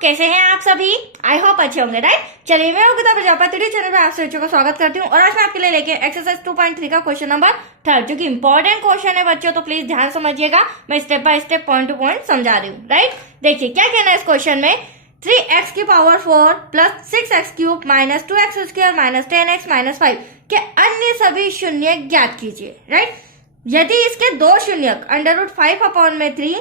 कैसे हैं आप सभी? आई होप अच्छे होंगे, राइट। चलिए, मैं गीता प्रजापति चैनल में आप सभी का स्वागत करती हूँ और आज मैं आपके लिए लेके एक्सरसाइज 2.3 का क्वेश्चन नंबर 3 जो कि इंपॉर्टेंट क्वेश्चन है बच्चों, तो प्लीज ध्यान समझिएगा। मैं step by step point two point समझा रही हूँ, राइट। देखिए क्या कहना है इस क्वेश्चन में। 3x की power 4 plus 6x cube minus 2x square minus 10x minus 5 के अन्य सभी शून्य ज्ञात कीजिए, राइट। यदि इसके दो शून्यक √5/3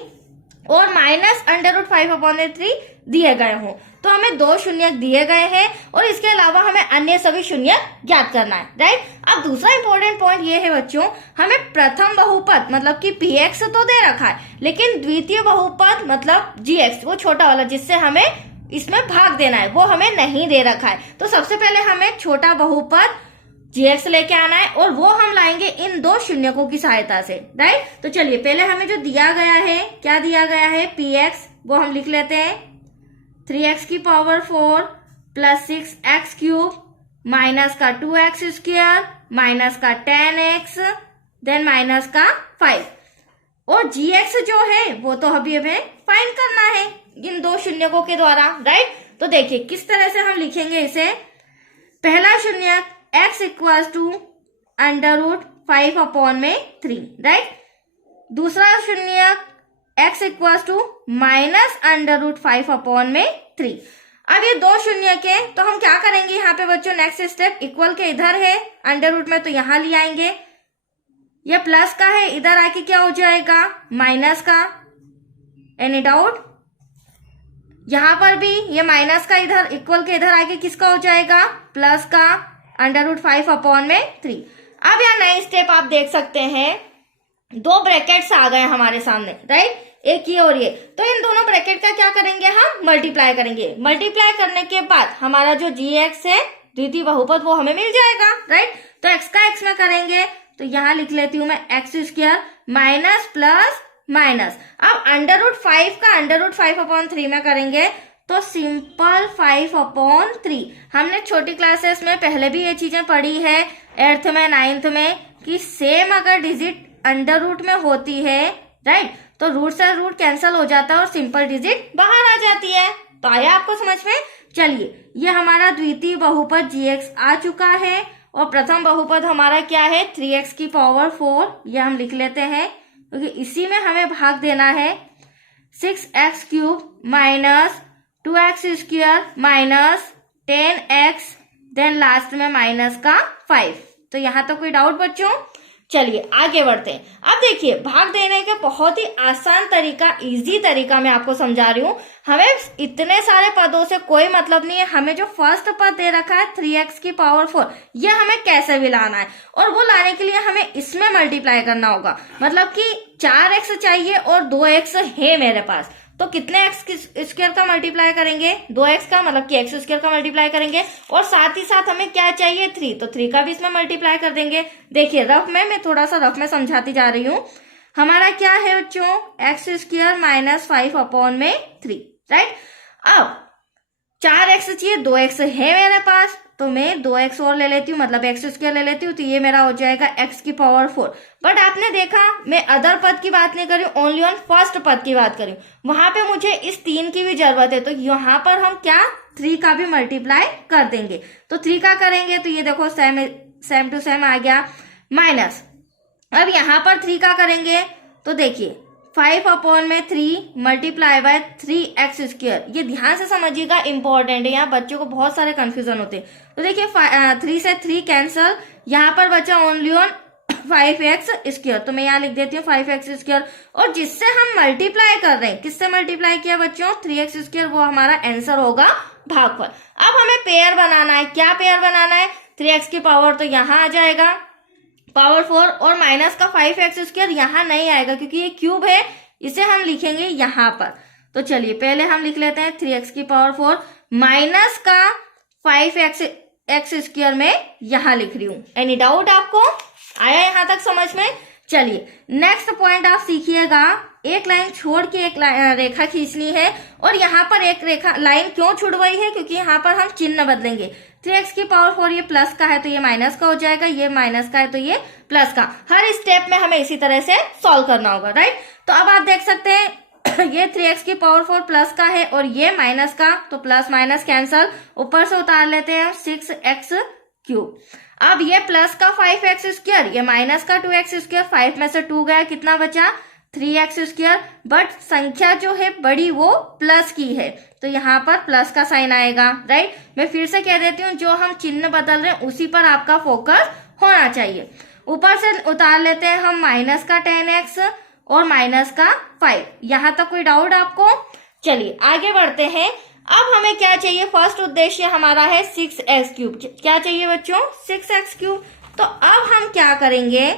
और माइनस √5/3 दिए गए हों तो हमें दो शून्यक दिए गए हैं और इसके अलावा हमें अन्य सभी शून्य ज्ञात करना है, राइट। अब दूसरा इंपॉर्टेंट पॉइंट ये है बच्चों, हमें प्रथम बहुपद मतलब कि px तो दे रखा है, लेकिन द्वितीय बहुपद मतलब gx वो छोटा वाला जिससे हमें इसमें भाग देना है वो हमें नहीं दे रखा है। तो सबसे पहले हमें छोटा बहुपद gx लेके आना है और वो हम लाएंगे इन दो शून्यकों की सहायता से, राइट। तो चलिए पहले हमें जो दिया गया है, क्या दिया गया है, px वो हम लिख लेते हैं 3x की power 4 plus 6x cube minus का 2x स्क्वायर माइनस का 10x देन माइनस का 5 और gx जो है वो तो अभी हमें फाइंड करना है इन दो शून्यकों के द्वारा, राइट। तो देखिए किस तरह से हम लिखेंगे इसे। पहला शून्यक x इक्वल्स टू √5/3, राइट। दूसरा शून्यक x इक्वल्स टू माइनस √5/3। अब ये दो शून्यक है तो हम क्या करेंगे यहाँ पे बच्चों, नेक्स्ट स्टेप, इक्वल के इधर है अंडर रूट में तो यहाँ ले आएंगे। ये प्लस का है, इधर आके क्या हो जाएगा, माइनस का। Any doubt? यहाँ पर भी ये माइनस का इधर इक्वल के इधर आके किसका हो जाएगा, प्लस का √5/3। अब यहाँ नए स्टेप आप देख सकते हैं, दो ब्रैकेट्स आ गए हमारे सामने, राइट, एक ये और ये। तो इन दोनों ब्रैकेट का क्या करेंगे, हम मल्टीप्लाई करेंगे। मल्टीप्लाई करने के बाद हमारा जो gx है द्वितीय बहुपद वो हमें मिल जाएगा, राइट। तो x का x में करेंगे तो यहाँ लिख लेती हूँ मैं x square minus plus minus. अब √5 का √5/3 में करेंगे तो सिंपल 5/3। हमने छोटी क्लासेस में पहले भी ये चीजें पढ़ी है 8th में 9th में कि सेम अगर डिजिट अंडर रूट में होती है, राइट, तो रूट से रूट कैंसिल हो जाता है और सिंपल डिजिट बाहर आ जाती है। तो आया आपको समझ में? चलिए ये हमारा द्वितीय बहुपद gx आ चुका है और प्रथम बहुपद हमारा क्या है 3x की पावर 4, ये हम लिख लेते हैं क्योंकि इसी में हमें भाग देना है। 6x cube minus 2x square minus 10x then last में माइनस का 5। तो यहाँ तो कोई डाउट बच्चों? चलिए आगे बढ़ते हैं। अब देखिए भाग देने के बहुत ही आसान तरीका, इजी तरीका मैं आपको समझा रही हूँ। हमें इतने सारे पदों से कोई मतलब नहीं है, हमें जो फर्स्ट पद दे रखा है 3x की पावर 4 ये हमें कैसे भी लाना है और वो लाने के लिए हमें इसमें मल्टीप्लाई करना होगा। मतलब कि 4x चाहिए और 2x है मेरे पास, तो कितने x स्क्वायर का मल्टीप्लाई करेंगे, 2x का, मतलब कि x स्क्वायर का मल्टीप्लाई करेंगे और साथ ही साथ हमें क्या चाहिए 3, तो 3 का भी इसमें मल्टीप्लाई कर देंगे। देखिए रफ में मैं थोड़ा सा रफ में समझाती जा रही हूँ। हमारा क्या है बच्चों, x स्क्वायर माइनस 5/3, राइट। अब 4x चाहिए, 2x है मेरे पास तो मैं 2x और ले लेती हूँ, मतलब x स्क्वायर ले लेती हूँ, तो ये मेरा हो जाएगा x की पावर 4। बट आपने देखा मैं अदर पद की बात नहीं कर रही हूँ, ओनली ऑन फर्स्ट पद की बात कर रही हूँ। वहां पे मुझे इस 3 की भी जरूरत है तो यहाँ पर हम क्या 3 का भी मल्टीप्लाई कर देंगे। तो 3 का करेंगे तो ये देखो सेम टू सेम आ गया माइनस। अब यहाँ पर 3 का करेंगे तो देखिए 5/3 मल्टीप्लाई बाय 3x स्क्वायर। ये ध्यान से समझिएगा, इंपॉर्टेंट है, यहाँ बच्चों को बहुत सारे कंफ्यूजन होते हैं। तो देखिए 3 से 3 कैंसल, यहाँ पर बचा ओनली ऑन 5x स्क्वायर, तो मैं यहाँ लिख देती हूँ 5x स्क्वायर। और जिससे हम मल्टीप्लाई कर रहे हैं, किससे मल्टीप्लाई किया बच्चों, 3x स्क्वायर, वो हमारा आंसर होगा भागफल। अब हमें पेयर बनाना है। क्या पेयर बनाना है, 3x की पावर तो यहाँ आ जाएगा पावर 4 और माइनस का 5x स्क्वायर यहाँ नहीं आएगा क्योंकि ये क्यूब है, इसे हम लिखेंगे यहाँ पर। तो चलिए पहले हम लिख लेते हैं 3x की पावर 4 माइनस का 5x स्क्वायर में यहाँ लिख रही हूँ। एनी डाउट आपको? आया यहाँ तक समझ में? चलिए नेक्स्ट पॉइंट आप सीखिएगा, एक लाइन छोड़ के एक रेखा खींचनी है और यहाँ पर एक रेखा लाइन क्यों छुड़वाई है, क्योंकि यहाँ पर हम चिन्ह बदलेंगे। 3x की पावर 4 ये प्लस का है तो ये माइनस का हो जाएगा, ये माइनस का है तो ये प्लस का। हर स्टेप में हमें इसी तरह से सॉल्व करना होगा, राइट। तो अब आप देख सकते हैं ये 3x की पावर 4 प्लस का है और ये माइनस का, तो प्लस माइनस कैंसल, ऊपर से उतार लेते हैं 6x क्यूब। अब ये प्लस का 5x स्क्वायर, ये माइनस का 2x स्क्वायर, 5 में से 2 गया, कितना बचा 3x स्क्वायर। बट संख्या जो है बड़ी वो प्लस की है, तो यहाँ पर प्लस का साइन आएगा, राइट। मैं फिर से कह देती हूँ, जो हम चिन्ह बदल रहे हैं उसी पर आपका फोकस होना चाहिए। ऊपर से उतार लेते हैं हम माइनस का 10x और माइनस का 5। यहां तक कोई डाउट आपको? चलिए आगे बढ़ते हैं। अब हमें क्या चाहिए, फर्स्ट उद्देश्य हमारा है 6x क्यूब। क्या चाहिए बच्चों? 6x cube. तो अब हम क्या करेंगे,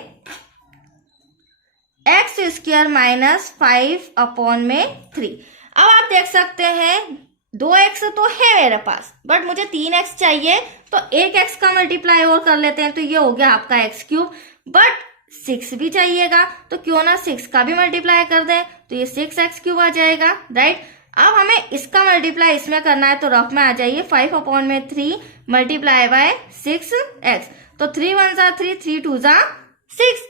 x स्क्वायर माइनस 5/3। अब आप देख सकते हैं 2x तो है मेरे पास, बट मुझे 3x चाहिए, तो एक x का मल्टीप्लाई और कर लेते हैं, तो ये हो गया आपका x क्यूब। बट 6 भी चाहिएगा, तो क्यों ना 6 का भी मल्टीप्लाई कर दें, तो ये 6x क्यूब आ जाएगा, राइट। अब हमें इसका मल्टीप्लाई इसमें करना है, तो रफ में आ जाइए 5/3 मल्टीप्लाई बाय 6x। तो 3 1 जा 3, 3 2 जा 6,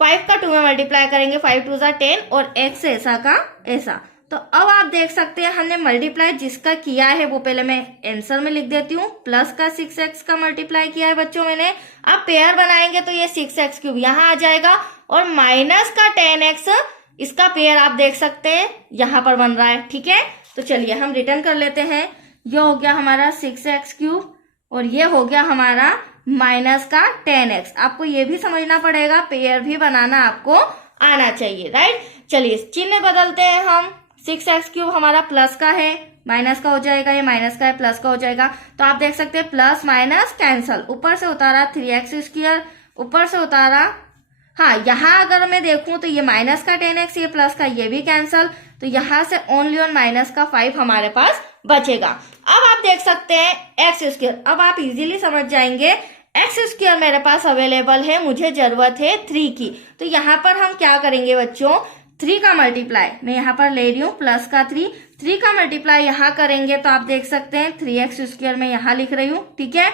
5 का 2 में मल्टीप्लाई करेंगे, 5 2 जा 10 और x ऐसा का ऐसा। तो अब आप देख सकते हैं हमने मल्टीप्लाई जिसका किया है वो पहले मैं आंसर में लिख देती हूँ। प्लस का 6x का मल्टीप्लाई किया है बच्चों मैंने। अब पेयर बनाएंगे तो ये 6x क्यूब यहाँ आ जाएगा, और माइनस का 10x इसका पेयर आप देख सकते हैं यहाँ पर बन रहा है, ठीक है। तो चलिए हम रिटर्न कर लेते हैं। ये हो गया हमारा 6x क्यूब और ये हो गया हमारा माइनस का 10x। आपको ये भी समझना पड़ेगा, पेयर भी बनाना आपको आना चाहिए, राइट। चलिए चिन्ह बदलते हैं हम। 6x क्यूब हमारा प्लस का है, माइनस का हो जाएगा, ये माइनस का है प्लस का हो जाएगा। तो आप देख सकते हैं प्लस माइनस कैंसल, ऊपर से उतारा 3x स्क्वायर, ऊपर से उतारा, हाँ यहाँ अगर मैं देखूं तो ये माइनस का 10x, ये प्लस का ये भी कैंसल, तो यहाँ से ओनली ऑन माइनस का 5 हमारे पास बचेगा। अब आप देख सकते हैं x स्क्वायर। अब आप इजीली समझ जाएंगे, x स्क्वायर मेरे पास अवेलेबल है, मुझे जरूरत है 3 की। तो यहाँ पर हम क्या करेंगे बच्चों, 3 का मल्टीप्लाई मैं यहाँ पर ले रही हूँ, प्लस का 3 का मल्टीप्लाई यहाँ करेंगे तो आप देख सकते हैं 3x स्क्वायर मैं यहाँ लिख रही हूँ, ठीक है।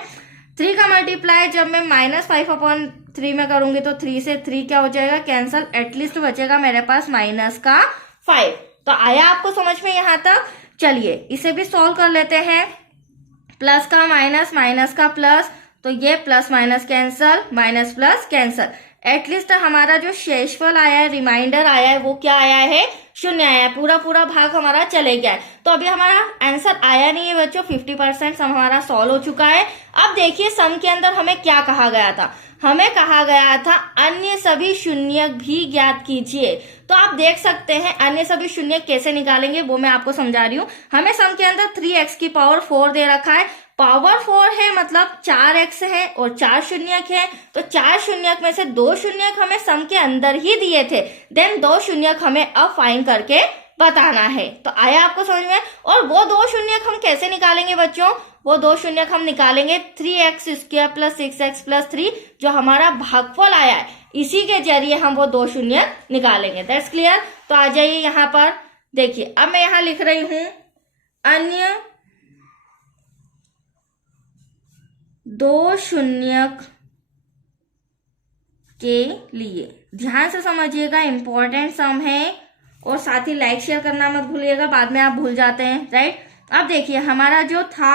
3 का मल्टीप्लाई जब मैं -5/3 में करूंगी तो 3 से 3 क्या हो जाएगा कैंसल, एटलीस्ट बचेगा मेरे पास माइनस का 5। तो आया आपको समझ में यहाँ तक? चलिए इसे भी सॉल्व कर लेते हैं। प्लस का माइनस, माइनस का प्लस, तो ये plus minus cancel, minus plus cancel, at least हमारा जो शेषफल आया है, रिमाइंडर आया है, वो क्या आया है, 0 आया है। पूरा पूरा भाग हमारा चले गया है। तो अभी हमारा आंसर आया नहीं है बच्चों, 50% सम हमारा सॉल्व हो चुका है। अब देखिए सम के अंदर हमें क्या कहा गया था, हमें कहा गया था अन्य सभी शून्य भी ज्ञात कीजिए। तो आप देख सकते हैं अन्य सभी शून्य कैसे निकालेंगे वो मैं आपको समझा रही हूँ। हमें सम के अंदर 3x की पावर 4 दे रखा है, पावर 4 है मतलब 4x है और 4 शून्यक है, तो 4 शून्यक में से 2 शून्यक हमें सम के अंदर ही दिए थे, देन 2 शून्यक हमें अब फाइंड करके बताना है। तो आया आपको समझ में? और वो 2 शून्यक हम कैसे निकालेंगे बच्चों, वो 2 शून्यक हम निकालेंगे 3x square plus 6x plus 3, जो हमारा भागफल आया है इसी के जरिए हम वो 2 शून्यक निकालेंगे। That's clear. तो आ जाइए यहाँ पर देखिए, अब मैं यहाँ लिख रही हूं अन्य 2 शून्यक के लिए। ध्यान से समझिएगा, इंपॉर्टेंट सम है, और साथ ही लाइक शेयर करना मत भूलिएगा, बाद में आप भूल जाते हैं, राइट। अब देखिए हमारा जो था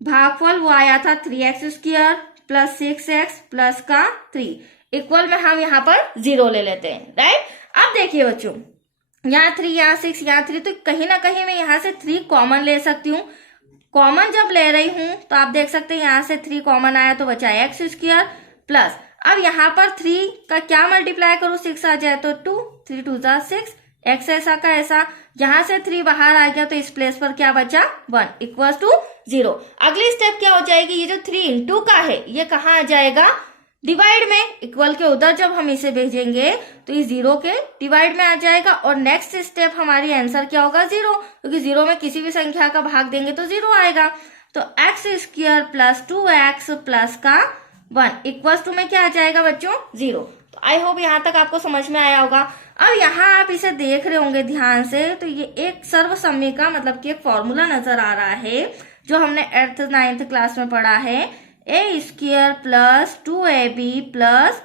भागफल वो आया था 3x square plus 6x plus का 3, इक्वल में हम यहाँ पर 0 ले लेते हैं, राइट। अब देखिए बच्चों यहाँ 3, यहाँ 6, यहाँ 3, तो कहीं ना कहीं मैं यहाँ से 3 कॉमन ले सकती हूँ। कॉमन जब ले रही हूं तो आप देख सकते हैं यहाँ से 3 कॉमन आया तो बचा x स्क्वायर प्लस, अब यहाँ पर 3 का क्या मल्टीप्लाई करूँ, 6 आ जाए तो 2, 3 2 जा 6, x ऐसा का ऐसा, यहाँ से 3 बाहर आ गया तो इस प्लेस पर क्या बचा 1 इक्वल्स टू 0। अगली स्टेप क्या हो जाएगी, ये जो 3 इंटू का है ये कहाँ आ जाएगा, डिवाइड में, इक्वल के उधर जब हम इसे भेजेंगे तो ये 0 के डिवाइड में आ जाएगा, और नेक्स्ट स्टेप हमारी आंसर क्या होगा 0, क्योंकि 0 में किसी भी संख्या का भाग देंगे तो 0 आएगा। तो x square plus 2x plus का 1 इक्वल्स टू में क्या आ जाएगा बच्चों 0। तो आई होप यहाँ तक आपको समझ में आया होगा। अब यहाँ आप इसे देख रहे होंगे ध्यान से, तो ये एक सर्वसम्य का मतलब कि एक फॉर्मूला नजर आ रहा है जो हमने 8th 9th क्लास में पढ़ा है, a square plus 2ab plus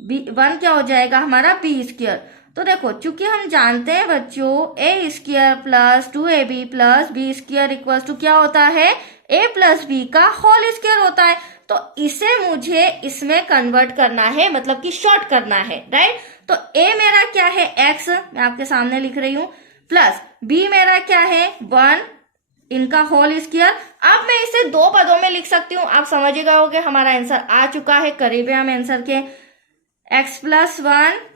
1 क्या हो जाएगा हमारा b स्क्वायर। तो देखो चूंकि हम जानते हैं बच्चों a square plus 2ab plus b square equal to क्या होता है, a प्लस बी का होल स्क्वायर होता है। तो इसे मुझे इसमें कन्वर्ट करना है, मतलब कि शॉर्ट करना है, राइट। तो a मेरा क्या है x, मैं आपके सामने लिख रही हूं, प्लस b मेरा क्या है 1 इनका होल स्क्वायर। अब मैं इसे दो पदों में लिख सकती हूँ, आप समझ गए होंगे, हमारा आंसर आ चुका है, करीब है हम आंसर के, x प्लस 1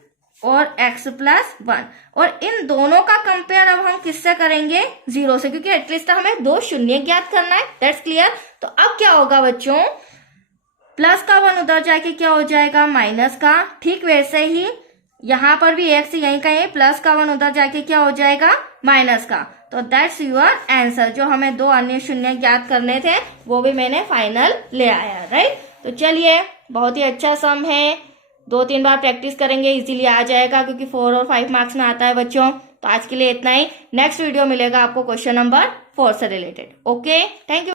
और x प्लस 1। और इन दोनों का कंपेयर अब हम किससे करेंगे, 0 से, क्योंकि एटलीस्ट हमें 2 शून्य ज्ञात करना है, दैट्स क्लियर। तो अब क्या होगा बच्चों, प्लस का 1 उधर जाके क्या हो जाएगा माइनस का, ठीक वैसे ही यहां पर भी x यहीं का है, प्लस का 1 उधर जाके क्या हो जाएगा माइनस का। तो दैट्स योर आंसर। जो हमें 2 अन्य शून्य ज्ञात करने थे वो भी मैंने फाइनल ले आया, राइट। तो चलिए, बहुत ही अच्छा सम है, 2-3 बार प्रैक्टिस करेंगे इजीली आ जाएगा, क्योंकि 4 और 5 मार्क्स में आता है बच्चों। तो आज के लिए इतना ही, नेक्स्ट वीडियो मिलेगा आपको क्वेश्चन नंबर 4 से रिलेटेड। Okay, thank you.